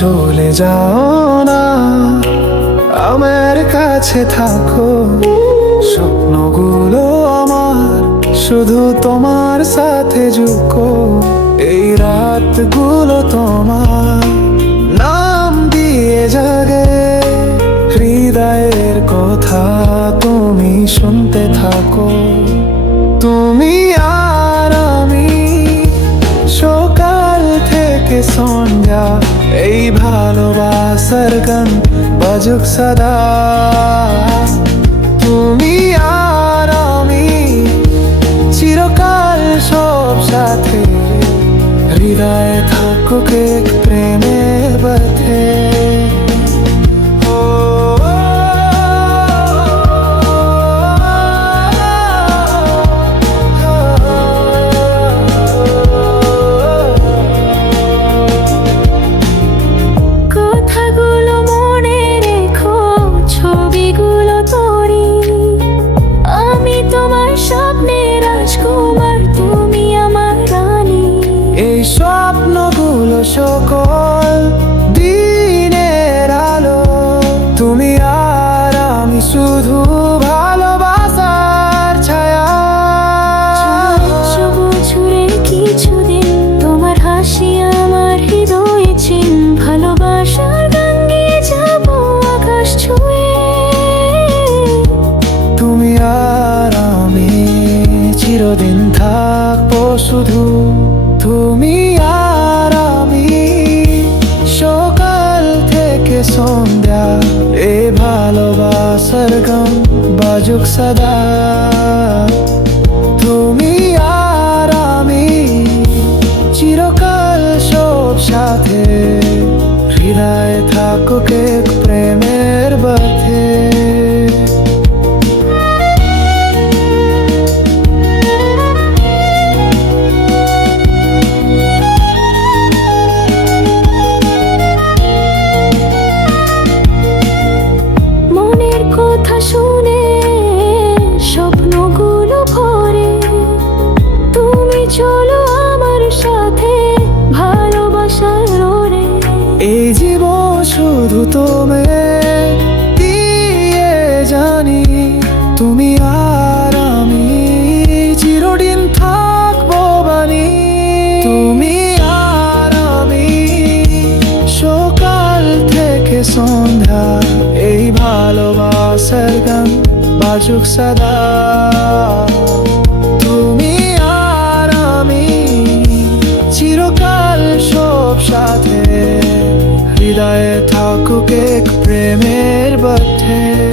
চলে যাও না। আমার কাছে থাকো। স্বপ্নগুলো আমার, শুধু তোমার সাথে যুকো এই রাতগুলো তোমার নাম দিয়ে জাগে। হৃদয়ের কথা তুমি শুনতে থাকো। তুমি আর থেকে সন্ধ্যা এই ভালোবাসার গান বাজুক সদা তুমি আর আমি চিরকাল সব সাথে হৃদয়ে থাকুক এক প্রেমের পথে চিরদিন থাকব শুধু তুমি আর আমি। সকাল থেকে সন্ধ্যা, এ ভালোবাসার গান বাজুক সদা। তুমি আর আমি, চিরকাল সব সাথে শুধু তোমে দিয়ে জানি, তুমি আর আমি চিরদিন থাকব বানি তুমি আর আমি সকাল থেকে সন্ধ্যা, এই ভালোবাসার গান বাজুক সাদা। তুমি আর আমি চিরকাল সব সাথে বিদায়ে থাকুক এক প্রেমের বাথে